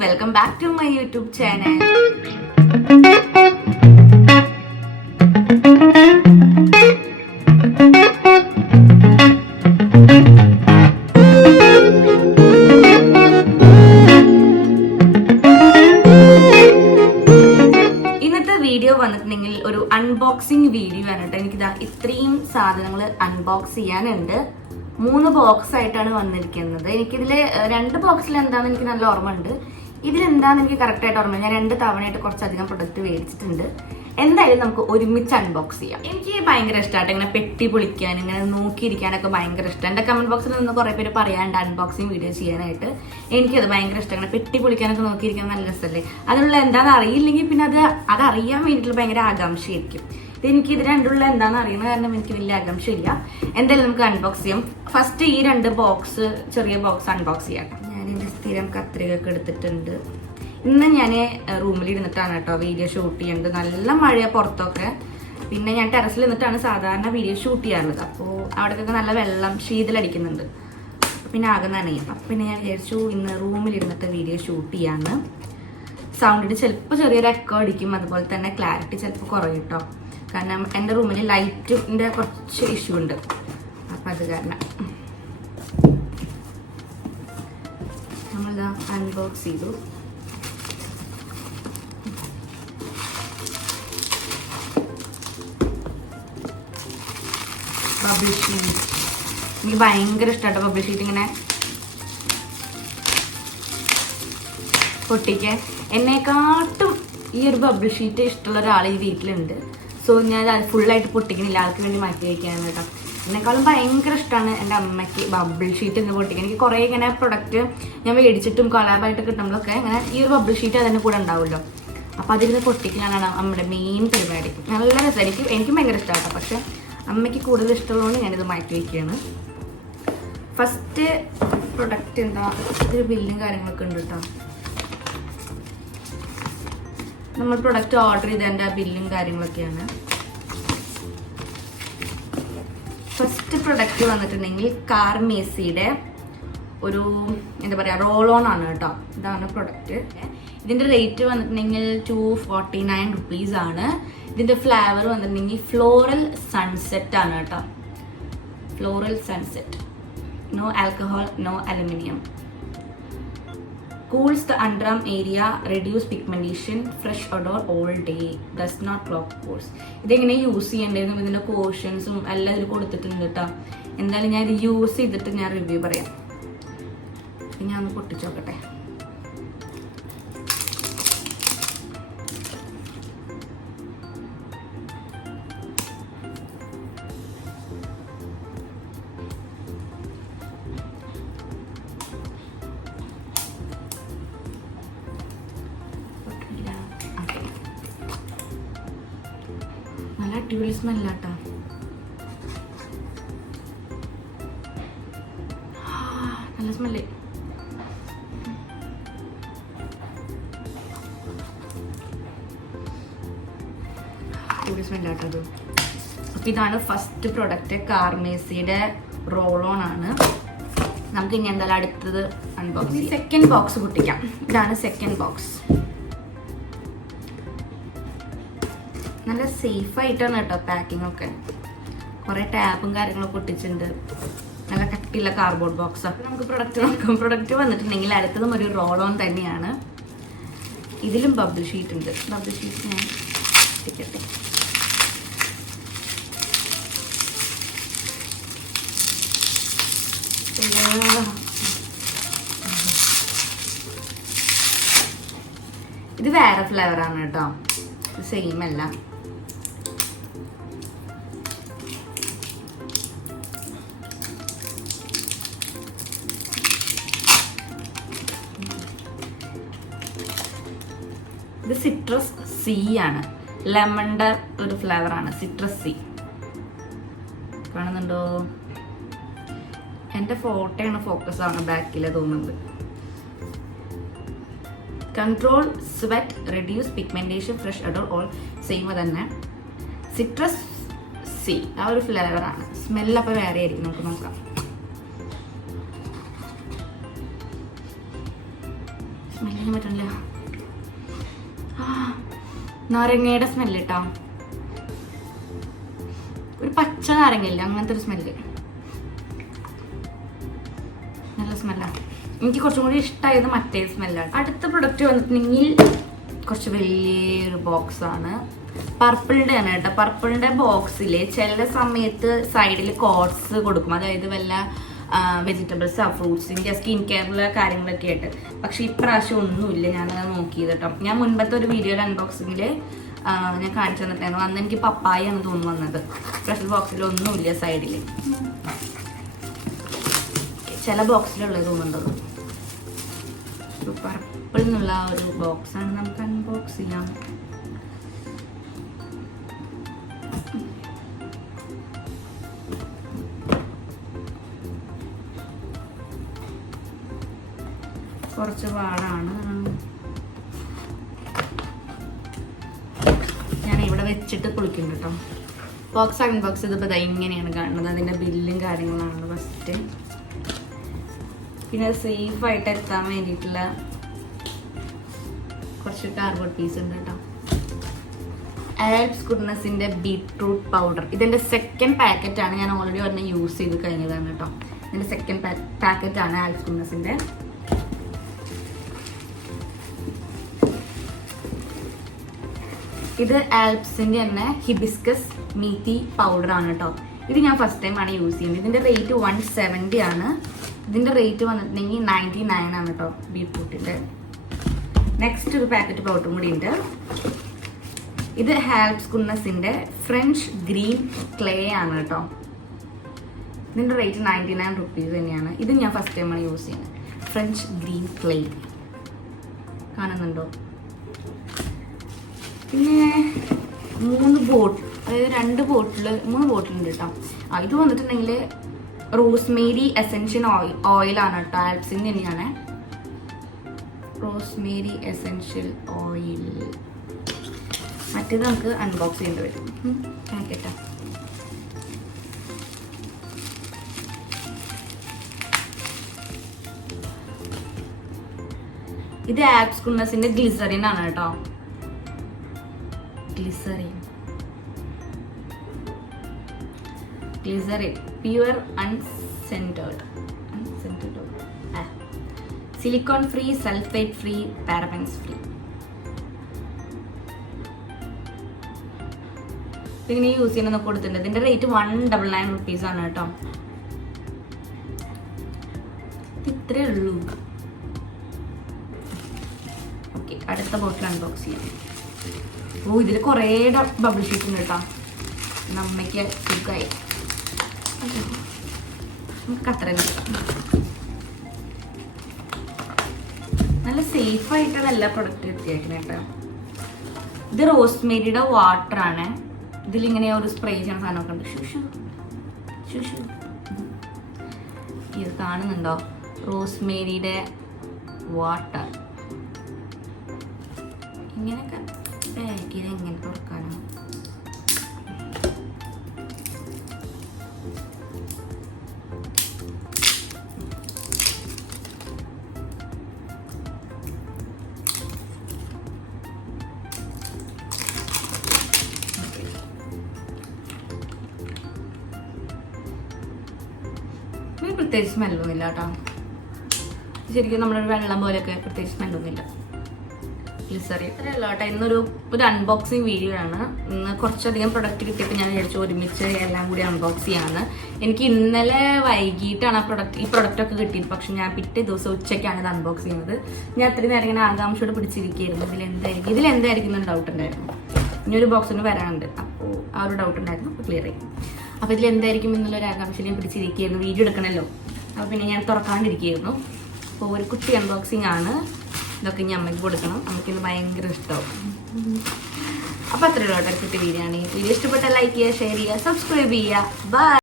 welcome back to my YouTube channel. Video വന്നിട്ടുണ്ടെങ്കിൽ ഒരു unboxing video ആണ് കേട്ടോ. എനിക്കിതാ ഇത്രയും സാധനങ്ങൾ അൺബോക്സ് ചെയ്യാനുണ്ട്. 3 ബോക്സ് ആയിട്ടാണ് വന്നിരിക്കുന്നത്. എനിക്കിതില് 2 ബോക്സിൽ എന്താണെന്ന് എനിക്ക് നല്ല ഓർമ്മ ഉണ്ട്. ഇതിലെന്താണെന്ന് എനിക്ക് കറക്റ്റ് ആയിട്ട് ഓർമ്മ. ഞാൻ 2 തവണയായിട്ട് കുറച്ചധികം പ്രൊഡക്റ്റ് മേടിച്ചിട്ടുണ്ട്. എന്തായാലും നമുക്ക് ഒരുമിച്ച് അൺബോക്സ് ചെയ്യാം. എനിക്ക് ഭയങ്കര ഇഷ്ടമായിട്ട് ഇങ്ങനെ പെട്ടി പൊളിക്കാൻ, ഇങ്ങനെ നോക്കിയിരിക്കാനൊക്കെ ഭയങ്കര ഇഷ്ടം. എൻ്റെ കമന്റ് ബോക്സിൽ നിന്ന് കുറേ പേര് പറയാണ്ട് അൺബോക്സിങ് വീഡിയോ ചെയ്യാനായിട്ട്. എനിക്കത് ഭയങ്കര ഇഷ്ടം. ഇങ്ങനെ പെട്ടി പൊളിക്കാനൊക്കെ നോക്കിയിരിക്കാൻ നല്ല രസമല്ലേ. അതിനുള്ള എന്താണെന്ന് അറിയില്ലെങ്കിൽ പിന്നെ അത് അറിയാൻ വേണ്ടിയിട്ടുള്ള ഭയങ്കര ആകാംക്ഷയായിരിക്കും. ഇത് രണ്ടുള്ള എന്താണെന്ന് അറിയുന്ന കാരണം എനിക്ക് വലിയ ആകാംക്ഷയില്ല. എന്തായാലും നമുക്ക് അൺബോക്സ് ചെയ്യാം. ഫസ്റ്റ് ഈ 2 ബോക്സ്, ചെറിയ ബോക്സ് അൺബോക്സ് ചെയ്യാം. ഞാനിതിൻ്റെ സ്ഥിരം കത്രികയൊക്കെ എടുത്തിട്ടുണ്ട്. ഇന്ന് ഞാൻ റൂമിൽ ഇരുന്നിട്ടാണ് കേട്ടോ വീഡിയോ ഷൂട്ട് ചെയ്യുന്നത്. നല്ല മഴയാണ് പുറത്തൊക്കെ. പിന്നെ ഞാൻ ടെറസിൽ നിന്നിട്ടാണ് സാധാരണ വീഡിയോ ഷൂട്ട് ചെയ്യാറുള്ളത്. അപ്പോൾ അവിടേക്കൊക്കെ നല്ല വെള്ളം ശീതലടിക്കുന്നുണ്ട്. പിന്നെ ആകെ നനയും. അപ്പം പിന്നെ ഞാൻ വിചാരിച്ചു ഇന്ന് റൂമിലിരുന്നിട്ട് വീഡിയോ ഷൂട്ട് ചെയ്യാമെന്ന്. സൗണ്ടിന് ചിലപ്പോൾ ചെറിയൊരു എക്കോ അടിക്കും, അതുപോലെ തന്നെ ക്ലാരിറ്റി ചിലപ്പോൾ കുറയും കേട്ടോ. കാരണം എൻ്റെ റൂമിൽ ലൈറ്റിൻ്റെ കുറച്ച് ഇഷ്യൂ ഉണ്ട്. അപ്പം അത് കാരണം നമ്മളിതാ അൺബോക്സ് ചെയ്തു. ബബിൾ ഷീറ്റ് എനിക്ക് ഭയങ്കര ഇഷ്ടമാട്ടോ. ബബിൾ ഷീറ്റ് ഇങ്ങനെ പൊട്ടിക്കാൻ എന്നെക്കാട്ടും ഈ ഒരു ബബിൾ ഷീറ്റ് ഇഷ്ടമുള്ള ഒരാൾ ഈ വീട്ടിലുണ്ട്. സോ ഞാൻ അത് ഫുള്ളായിട്ട് പൊട്ടിക്കണില്ല, ആൾക്ക് വേണ്ടി മാറ്റി വയ്ക്കാണ് കേട്ടോ. എന്നെക്കാളും ഭയങ്കര ഇഷ്ടമാണ് എൻ്റെ അമ്മയ്ക്ക് ബബിൾ ഷീറ്റ് എന്ന് പൊട്ടിക്കാൻ. എനിക്ക് കുറേ ഇങ്ങനെ പ്രൊഡക്റ്റ് ഞാൻ മേടിച്ചിട്ടും കൊളാബായിട്ട് കിട്ടുമ്പോഴൊക്കെ ഇങ്ങനെ ഈ ഒരു ബബിൾ ഷീറ്റ് അതിൻ്റെ കൂടെ ഉണ്ടാവുമല്ലോ. അപ്പോൾ അതിൽ പൊട്ടിക്കലാണ് നമ്മുടെ മെയിൻ പരിപാടി. നല്ല രസമായിരിക്കും. എനിക്കും ഭയങ്കര ഇഷ്ടമാണ്. പക്ഷേ അമ്മയ്ക്ക് കൂടുതൽ ഇഷ്ടമുള്ളതുകൊണ്ട് ഞാനിത് മാറ്റി വയ്ക്കുകയാണ്. ഫസ്റ്റ് പ്രൊഡക്റ്റ് എന്താ, ഇതൊരു ബില്ലും കാര്യങ്ങളൊക്കെ ഉണ്ട് കേട്ടോ. നമ്മൾ പ്രൊഡക്റ്റ് ഓർഡർ ചെയ്തതിൻ്റെ ആ ബില്ലും കാര്യങ്ങളൊക്കെയാണ്. ഫസ്റ്റ് പ്രൊഡക്റ്റ് വന്നിട്ടുണ്ടെങ്കിൽ കാർമേസിയുടെ ഒരു എന്താ പറയുക റോൾ ഓൺ ആണ് കേട്ടോ. ഇതാണ് പ്രൊഡക്റ്റ്. ഇതിൻ്റെ റേറ്റ് വന്നിട്ടുണ്ടെങ്കിൽ 249 റുപ്പീസ് ആണ്. ഇതിൻ്റെ ഫ്ലേവർ വന്നിട്ടുണ്ടെങ്കിൽ ഫ്ലോറൽ സൺസെറ്റ് ആണ് കേട്ടോ. Floral sunset. No alcohol, no aluminium. Cools the underarm area, reduce pigmentation, fresh odor all day, does not clog pores. ഇതെങ്ങനെ യൂസ് ചെയ്യേണ്ടതെന്നും ഇതിൻ്റെ പോർഷൻസും എല്ലാം ഇതിൽ കൊടുത്തിട്ടുണ്ട് കേട്ടോ. എന്തായാലും ഞാൻ ഇത് യൂസ് ചെയ്തിട്ട് ഞാൻ റിവ്യൂ പറയാം. ഞാൻ ഒന്ന് പൊട്ടിച്ച് നോക്കട്ടെ. നല്ല അടിപൊളി സ്മെല്ലാട്ടോ. നല്ല സ്മെല്ല്. അടിപൊളി സ്മെല്ലാട്ടോ അത്. അപ്പം ഇതാണ് ഫസ്റ്റ് പ്രൊഡക്റ്റ്. കാർമേസിയുടെ റോൾ ഓൺ ആണ്. നമുക്ക് ഇനി എന്തായാലും അടുത്തത് അൺബോക്സ് ചെയ്യാം. സെക്കൻഡ് ബോക്സ് പൊട്ടിക്കാം. ഇതാണ് സെക്കൻഡ് ബോക്സ്. നല്ല സേഫായിട്ടാണ് കേട്ടോ പാക്കിംഗ് ഒക്കെ. കുറേ ടാപ്പും കാര്യങ്ങളൊക്കെ ഒട്ടിച്ചിട്ടുണ്ട്. നല്ല കട്ടിയുള്ള കാർഡ്ബോർഡ് ബോക്സ്. അപ്പോൾ നമുക്ക് പ്രൊഡക്റ്റ് നോക്കാം. പ്രൊഡക്റ്റ് വന്നിട്ടുണ്ടെങ്കിൽ അടുത്തതും ഒരു റോൾ ഓൺ തന്നെയാണ്. ഇതിലും ബബിൾ ഷീറ്റ് ഉണ്ട്. ബബിൾ ഷീറ്റ് ഞാൻ ഇട്ടിക്കട്ടെ. ഇത് വേറെ ഫ്ലേവറാണ് കേട്ടോ. സെയിം അല്ല. ഇത് സിട്രസ് സി ആണ്. ലെമണിൻ്റെ ഒരു ഫ്ലേവറാണ് സിട്രസ് സി. കാണുന്നുണ്ടോ? എൻ്റെ ഫോട്ടോയാണ് ഫോക്കസ് ആണ് ബാക്കിൽ തോന്നുന്നത്. Control sweat, reduce pigmentation, fresh adore all same തന്നെ. സിട്രസ് സി ആ ഒരു ഫ്ലേവറാണ്. സ്മെല്ലപ്പോൾ വേറെ ആയിരിക്കും. നമുക്ക് നോക്കാം. സ്മെല് ചെയ്യാൻ പറ്റില്ല. നാരങ്ങയുടെ സ്മെല്ല് കേട്ടോ, ഒരു പച്ച നാരങ്ങയില്ല, അങ്ങനത്തെ ഒരു സ്മെല്ല്, നല്ല സ്മെല്ലാണ്. എനിക്ക് കുറച്ചും കൂടി ഇഷ്ടമായത് മറ്റേ സ്മെല്ലാണ്. അടുത്ത പ്രൊഡക്റ്റ് വന്നിട്ടുണ്ടെങ്കിൽ കുറച്ച് വലിയൊരു ബോക്സാണ്, പർപ്പിളിൻ്റെ ആണ് കേട്ടോ. പർപ്പിളിൻ്റെ ബോക്സിൽ ചില സമയത്ത് സൈഡിൽ കോട്സ് കൊടുക്കും, അതായത് വല്ല വെജിറ്റബിൾസോ ഫ്രൂട്ട്സിൻ്റെ സ്കിൻ കെയറിലെ കാര്യങ്ങളൊക്കെ ആയിട്ട്. പക്ഷെ ഇപ്രാവശ്യം ഒന്നുമില്ല, ഞാനത് നോക്കിയത് കേട്ടോ. ഞാൻ മുൻപത്തെ ഒരു വീഡിയോയിൽ അൺബോക്സിങ്ങിൽ ഞാൻ കാണിച്ചു തന്നിട്ടായിരുന്നു, അന്ന് എനിക്ക് പപ്പായാണ് തോന്നുന്നു വന്നത്. സ്പെഷ്യൽ ബോക്സിൽ ഒന്നുമില്ല സൈഡിൽ, ചില ബോക്സിലുള്ളത് തോന്നുന്നുണ്ടത്. പർപ്പിൾ എന്നുള്ള ഒരു ബോക്സാണ്, നമുക്ക് അൺബോക്സ് ചെയ്യാം. കുറച്ച് പാടാണ്, ഞാൻ ഇവിടെ വെച്ചിട്ട് കുളിക്കുന്നു കേട്ടോ. ബോക്സ് അൺബോക്സ് ചെയ്തപ്പോൾ ഇങ്ങനെയാണ് കാണുന്നത്, അതിൻ്റെ ബില്ലും കാര്യങ്ങളാണ് ഫസ്റ്റ്. പിന്നെ സേഫായിട്ട് എത്താൻ വേണ്ടിയിട്ടുള്ള കുറച്ച് കാർഡ്ബോർഡ് പീസ് ഉണ്ട് കേട്ടോ. ആൽപ്സ് ഗുഡ്നസിൻ്റെ ബീട്രൂട്ട് പൗഡർ, ഇതെൻ്റെ സെക്കൻഡ് പാക്കറ്റാണ്. ഞാൻ ഓൾറെഡി ഒരെണ്ണം യൂസ് ചെയ്ത് കഴിഞ്ഞതാണ് കേട്ടോ. ഇതിൻ്റെ സെക്കൻഡ് പാക്കറ്റാണ് ആൽപ്സ് ഗുഡ്നസിൻ്റെ. ഇത് ആൽപ്സിൻ്റെ തന്നെ ഹിബിസ്കസ് മീത്തി പൗഡർ ആണ് കേട്ടോ. ഇത് ഞാൻ ഫസ്റ്റ് ടൈമാണ് യൂസ് ചെയ്യുന്നത്. ഇതിൻ്റെ റേറ്റ് 170 ആണ്. ഇതിൻ്റെ റേറ്റ് വന്നിട്ടുണ്ടെങ്കിൽ 99 ആണ് കേട്ടോ ബീട്രൂട്ടിൻ്റെ. നെക്സ്റ്റ് ഒരു പാക്കറ്റ് പൗഡറും കൂടി ഉണ്ട്. ഇത് ആൽപ്സ് ഗുഡ്നസിൻ്റെ ഫ്രഞ്ച് ഗ്രീൻ ക്ലേ ആണ് കേട്ടോ. ഇതിൻ്റെ റേറ്റ് 99 റുപ്പീസ് തന്നെയാണ്. ഇത് ഞാൻ ഫസ്റ്റ് ടൈമാണ് യൂസ് ചെയ്യുന്നത്. ഫ്രഞ്ച് ഗ്രീൻ ക്ലേ കാണുന്നുണ്ടോ? പിന്നെ 3 ബോട്ടിൽ, അതായത് 2 ബോട്ടിലുണ്ട് കേട്ടോ. ഇത് വന്നിട്ടുണ്ടെങ്കിൽ റോസ്മേരി എസെൻഷ്യൽ ഓയിലാണ് കേട്ടോ. ആൽപ്സിൻ്റെ തന്നെയാണ് റോസ്മേരി എസെൻഷ്യൽ ഓയിൽ. മറ്റേത് നമുക്ക് അൺബോക്സ് ചെയ്യേണ്ടി വരും. കേട്ടോ, ഇത് ആൽപ്സ് ഗുഡ്നസിൻ്റെ ഗ്ലിസറിൻ ആണ് കേട്ടോ. Glycerin pure unscented silicone free, sulphate free, parabens free. ഇങ്ങനെ യൂസ് ചെയ്യുന്ന കൊടുത്തിട്ടുണ്ട്. ഇതിന്റെ റേറ്റ് 199 റുപ്പീസ് ആണ് കേട്ടോ. ഇത്രേ ഉള്ളൂ. ഓക്കെ, അടുത്ത ബോട്ടിൽ അൺബോക്സ് ചെയ്യാം. ഓ, ഇതിൽ കുറേ ബബിൾ ഷീറ്റ് ഉണ്ട് കേട്ടോ. നമ്മയ്ക്ക് സുഖമായി. നമുക്ക് അത്ര നല്ല സേഫ് ആയിട്ടുള്ള എല്ലാ പ്രൊഡക്റ്റും എത്തിയേക്കണം കേട്ടോ. ഇത് റോസ്മേരിയുടെ വാട്ടർ ആണ്. ഇതിലിങ്ങനെ ഒരു സ്പ്രേ ചെയ്യുന്ന സാധനമൊക്കെ ഉണ്ട്. ഷുഷു ഇത് കാണുന്നുണ്ടോ? റോസ്മേരിയുടെ വാട്ടർ. ഇങ്ങനെയൊക്കെ പാക്കിൽ എങ്ങനെ തുറക്കാനോ? പ്രത്യേകിച്ച് സ്മെല്ലൊന്നുമില്ല കേട്ടോ. ശരിക്കും നമ്മളൊരു വെള്ളം പോലെയൊക്കെ പ്രത്യേകിച്ച് സ്മെല്ലൊന്നുമില്ല. ഗ്ലിസറിൻ അല്ല കേട്ടോ. ഇന്നൊരു അൺബോക്സിങ് വീഡിയോ ആണ്. ഇന്ന് കുറച്ചധികം പ്രൊഡക്റ്റ് കിട്ടിയപ്പോൾ ഞാൻ വിചാരിച്ചു ഒരുമിച്ച് എല്ലാം കൂടി അൺബോക്സ് ചെയ്യാമെന്ന്. എനിക്ക് ഇന്നലെ വൈകിട്ടാണ് ഈ പ്രൊഡക്റ്റൊക്കെ കിട്ടിയത്. പക്ഷെ ഞാൻ പിറ്റേ ദിവസം ഉച്ചയ്ക്കാണ് ഇത് അൺബോക്സ് ചെയ്യുന്നത്. ഞാൻ അത്രയും നേരം ഇങ്ങനെ ആകാംക്ഷയോടെ പിടിച്ചിരിക്കുകയായിരുന്നു. ഇതിലെന്തായിരിക്കും എന്നൊരു ഡൗട്ട് ഉണ്ടായിരുന്നു. ഇനിയൊരു ബോക്സിന് വരാനുണ്ട്, അപ്പോൾ ആ ഒരു ഡൗട്ട് ഉണ്ടായിരുന്നു. അപ്പോൾ ക്ലിയർ ആയി. അപ്പോൾ ഇതിലെന്തായിരിക്കും എന്നുള്ളൊരു ആകാംക്ഷ ഞാൻ പിടിച്ചിരിക്കുകയായിരുന്നു. വീഡിയോ എടുക്കണമല്ലോ, അപ്പോൾ പിന്നെ ഞാൻ തുറക്കാണ്ടിരിക്കുകയായിരുന്നു. അപ്പോൾ ഒരു കുട്ടി അൺബോക്സിങ് ആണ്. ഇതൊക്കെ ഇനി അമ്മയ്ക്ക് കൊടുക്കണം. നമുക്കിത് ഭയങ്കര ഇഷ്ടമാവും. അപ്പോൾ അത്രയുള്ള കുട്ടി വീഡിയോ ആണ്. വീഡിയോ ഇഷ്ടപ്പെട്ടാൽ ലൈക്ക് ചെയ്യുക, ഷെയർ ചെയ്യുക, സബ്സ്ക്രൈബ് ചെയ്യുക. ബൈ.